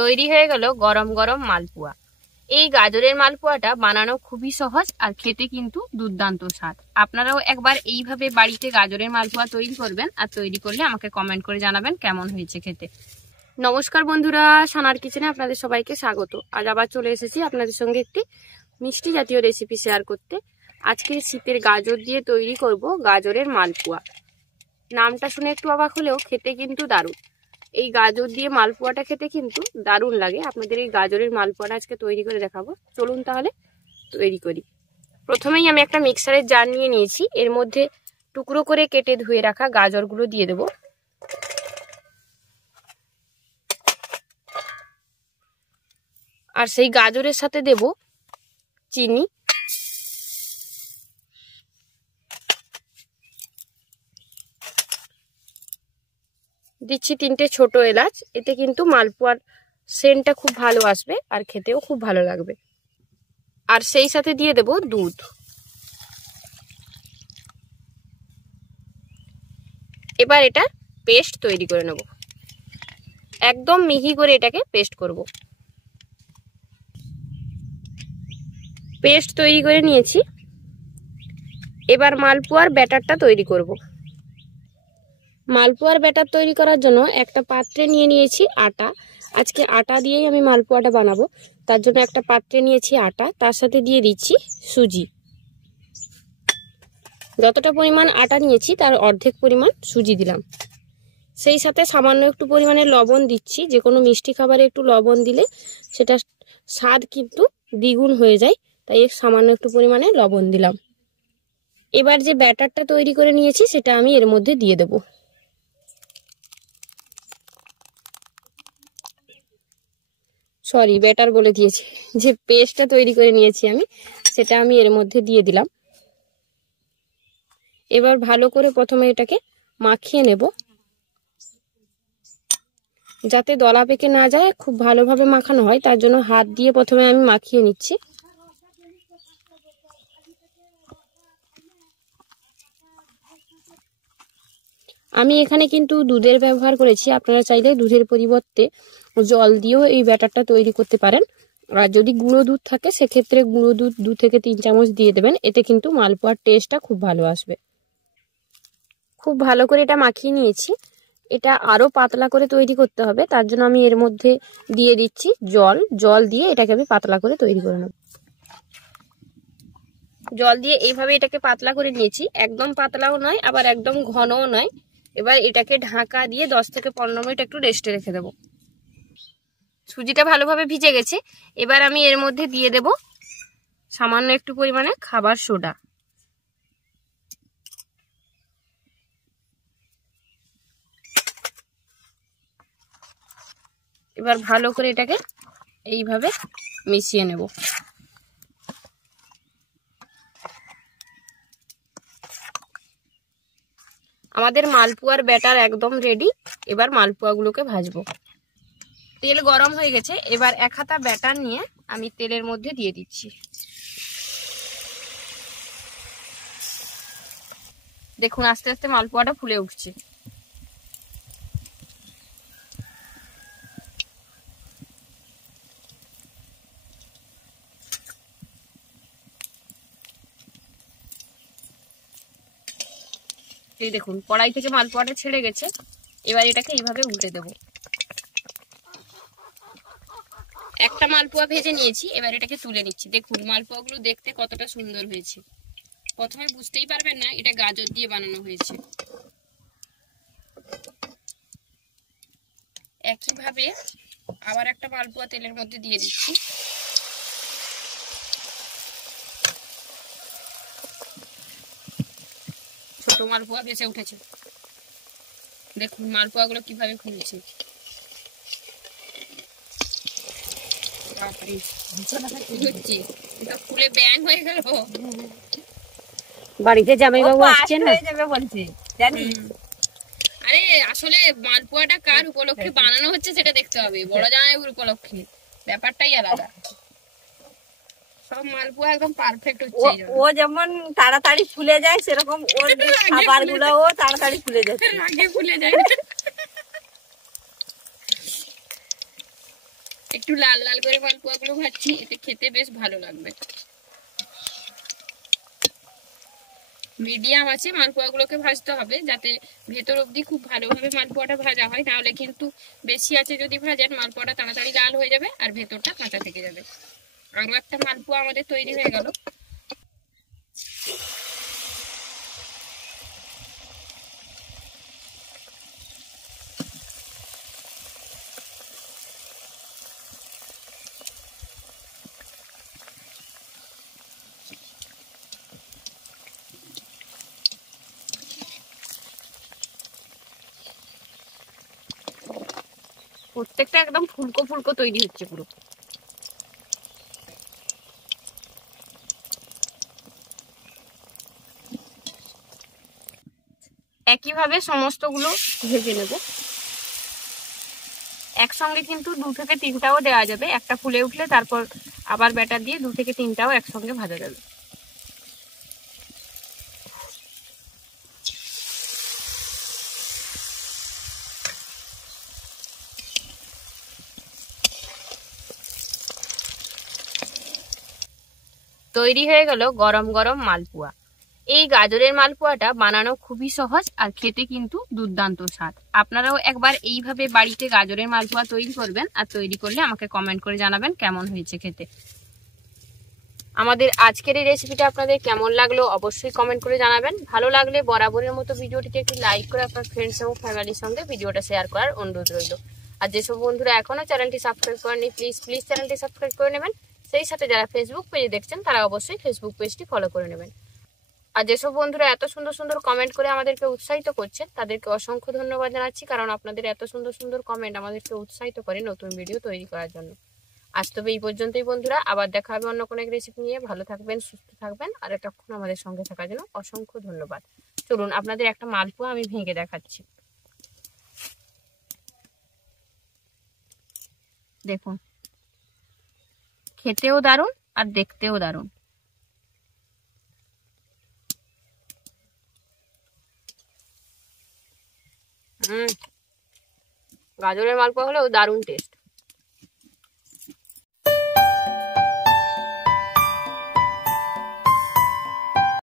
তৈরি হয়ে গেল গরম গরম মালপোয়া। এই গাজরের মালপোয়াটা বানানো খুবই সহজ আর খেতে কিন্তু দুর্দান্ত স্বাদ। আপনারাও একবার এইভাবে বাড়িতে গাজরের মালপোয়া তৈরি করবেন, আর তৈরি করলে আমাকে কমেন্ট করে জানাবেন কেমন হয়েছে খেতে। নমস্কার বন্ধুরা, সানার কিচেনে আপনাদের সবাইকে স্বাগত। আজ আবার চলে এসেছি আপনাদের সঙ্গে একটি মিষ্টি জাতীয় রেসিপি শেয়ার করতে। আজকে শীতের গাজর দিয়ে তৈরি করব গাজরের মালপোয়া। নামটা শুনে একটু অবাক হলেও খেতে কিন্তু দারুণ। এই গাজর দিয়ে মালপোয়াটা খেতে কিন্তু দারুণ লাগে। আপনাদের এই গাজরের মালপোয়াটা আজকে তৈরি করে দেখাবো। চলুন তাহলে তৈরি করি। প্রথমেই আমি একটা মিক্সারের জার নিয়ে নিয়েছি। এর মধ্যে টুকরো করে কেটে ধুয়ে রাখা গাজরগুলো দিয়ে দেব। আর সেই গাজরের সাথে দেব চিনি, দিচ্ছি 3টে ছোট এলাচ। এতে কিন্তু মালপোয়ার সেন্টটা খুব ভালো আসবে আর খেতেও খুব ভালো লাগবে। আর সেই সাথে দিয়ে দেব দুধ। এবার এটা পেস্ট তৈরি করে নেব। একদম মিহি করে এটাকে পেস্ট করব। পেস্ট তৈরি করে নিয়েছি। এবার মালপোয়ার ব্যাটারটা তৈরি করব। মালপোয়ার ব্যাটার তৈরি করার জন্য একটা পাত্রে নিয়ে নিয়েছি আটা। আজকে আটা দিয়েই আমি মালপোয়াটা বানাবো, তার জন্য একটা পাত্রে নিয়েছি আটা, তার সাথে দিয়ে দিচ্ছি সুজি। যতটা পরিমাণ আটা নিয়েছি তার অর্ধেক পরিমাণ সুজি দিলাম। সেই সাথে সামান্য একটু পরিমাণে লবণ দিচ্ছি। যে কোনো মিষ্টি খাবারে একটু লবণ দিলে সেটা স্বাদ কিন্তু দ্বিগুণ হয়ে যায়, তাই সামান্য একটু পরিমাণে লবণ দিলাম। এবার যে ব্যাটারটা তৈরি করে নিয়েছি সেটা আমি এর মধ্যে দিয়ে দেব। ব্যাটার বলে দিয়েছি, যে পেস্টটা তৈরি করে নিয়েছি আমি সেটা আমি এর মধ্যে দিয়ে দিলাম। এবার ভালো করে প্রথমে এটাকে মাখিয়ে নেব, যাতে দলা পেকে না যায়। খুব ভালোভাবে মাখানো হয়, তার জন্য হাত দিয়ে প্রথমে আমি মাখিয়ে নিচ্ছি। আমি এখানে কিন্তু দুধের ব্যবহার করেছি। আপনারা চাইলে দুধের পরিবর্তে জল দিয়েও এই ব্যাটারটা তৈরি করতে পারেন। আর যদি গুঁড়ো দুধ থাকে সেক্ষেত্রে গুঁড়ো দুধ 2 থেকে 3 চামচ দিয়ে দেবেন। এতে কিন্তু মালপোয়ার টেস্টটা খুব ভালো আসবে। খুব ভালো করে এটা মাখিয়ে নিয়েছি। এটা আরো পাতলা করে তৈরি করতে হবে, তার জন্য আমি এর মধ্যে দিয়ে দিচ্ছি জল দিয়ে এটাকে আমি পাতলা করে তৈরি করে নেব। জল দিয়ে এইভাবে এটাকে পাতলা করে নিয়েছি। একদম পাতলাও নয় আবার একদম ঘনও নয়। এবার এটাকে ঢাকা দিয়ে 10 থেকে 15 মিনিট একটু রেস্টে রেখে দেব। সুজিটা ভালোভাবে ভিজে গেছে। এবার আমি এর মধ্যে দিয়ে দেব সামান্য একটু পরিমাণে খাবার সোডা। এবার ভালো করে এটাকে এইভাবে মিশিয়ে নেব। আমাদের মালপোয়ার ব্যাটার একদম রেডি। এবার মালপোয়াগুলোকে ভাজবো। তেল গরম হয়ে গেছে। এবার 1 হাতা ব্যাটার নিয়ে আমি তেলের মধ্যে দিয়ে দিচ্ছি। দেখুন আস্তে আস্তে মালপোয়াটা ফুলে উঠছে। এই দেখুন কড়াই থেকে মালপোয়াটা ছেড়ে গেছে। এবার এটাকে এইভাবে উল্টে দেব। একটা মালপোয়া ভেজে নিয়েছি, এবার এটাকে তুলে নিচ্ছি। দেখুন মালপোয়াগুলো দেখতে কতটা সুন্দর হয়েছে। প্রথমে বুঝতেই পারবেন না এটা গাজর দিয়ে বানানো হয়েছে। একইভাবে আবার একটা মালপোয়া তেলের মধ্যে দিয়ে দিচ্ছি। ছোট মালপোয়া ভেসে উঠেছে। দেখুন মালপোয়াগুলো কিভাবে ফুলছে। ফুলে ব্যাং হয়ে গেল। বাড়িতে জামাইবাবু আসছেন না বলছে জানি। আরে আসলে মালপোয়াটা কার উপলক্ষে বানানো হচ্ছে সেটা দেখতে হবে। বড় জামাইবাবুর উপলক্ষে, ব্যাপারটাই আলাদা। সব মালপোয়া একদম পারফেক্ট হচ্ছে। ও যেমন তাড়াতাড়ি ফুলে যায় সেরকম ওর খাবারগুলোও তাড়াতাড়ি ফুলে যাচ্ছে। আগে ফুলে যায়। একটু লাল লাল করে মালপোয়া গুলো ভাজছি, এতে খেতে বেশ ভালো লাগবে। মিডিয়াম আছে মালপোয়া গুলোকে ভাজতে হবে, যাতে ভেতর অবধি খুব ভালোভাবে মালপোয়াটা ভাজা হয়, নাহলে কিন্তু বেশি আছে যদি ভাজেন মালপোয়াটা তাড়াতাড়ি লাল হয়ে যাবে আর ভেতরটা কাঁচা থেকে যাবে। আরো একটা মালপোয়া আমাদের তৈরি হয়ে গেল। প্রত্যেকটা একদম ফুলকো ফুলকো তৈরি হচ্ছে পুরো। একইভাবে সমস্তগুলো ভেজে নেব। একসঙ্গে কিন্তু 2 থেকে 3টাও দেওয়া যাবে, একটা ফুলে উঠলে তারপর আবার ব্যাটার দিয়ে 2 থেকে 3টাও একসঙ্গে ভাজা যাবে। তৈরি হয়ে গেল গরম গরম মালপোয়া। এই গাজরের মালপোয়াটা বানানো খুবই সহজ আর খেতে কিন্তু দুর্দান্ত স্বাদ। আপনারাও একবার এইভাবে বাড়িতে গাজরের মালপোয়া তৈরি করবেন, আর তৈরি করলে আমাকে কমেন্ট করে জানাবেন কেমন হয়েছে খেতে। আমাদের আজকের এই রেসিপিটা আপনাদের কেমন লাগলো অবশ্যই কমেন্ট করে জানাবেন। ভালো লাগলে বরাবরের মতো ভিডিওটিতে একটি লাইক করে আপনার ফ্রেন্ডস এবং ফ্যামিলির সঙ্গে ভিডিওটা শেয়ার করার অনুরোধ রইল। আর যেসব বন্ধুরা এখনো চ্যানেলটি সাবস্ক্রাইব করেননি প্লিজ চ্যানেলটি সাবস্ক্রাইব করে নেবেন। সেই সাথে যারা ফেসবুক পেজে দেখছেন তারা অবশ্যই ফেসবুক পেজটি ফলো করে নেবেন। আর যেসব বন্ধুরা এত সুন্দর সুন্দর কমেন্ট করে আমাদেরকে উৎসাহিত করছেন তাদেরকে অসংখ্য ধন্যবাদ জানাচ্ছি, কারণ আপনাদের এত সুন্দর সুন্দর কমেন্ট আমাদেরকে উৎসাহিত করে নতুন ভিডিও তৈরি করার জন্য। আজ তবে এই পর্যন্তই বন্ধুরা, আবার দেখা হবে অন্য কোনো এক রেসিপি নিয়ে। ভালো থাকবেন, সুস্থ থাকবেন, আর এতক্ষণ আমাদের সঙ্গে থাকার জন্য অসংখ্য ধন্যবাদ। চলুন আপনাদের একটা মালপোয়া আমি ভেঙে দেখাচ্ছি। দেখুন, খেতেও দারুণ আর দেখতেও দারুণ। গাজরের মালপোয়া হলেও দারুণ টেস্ট।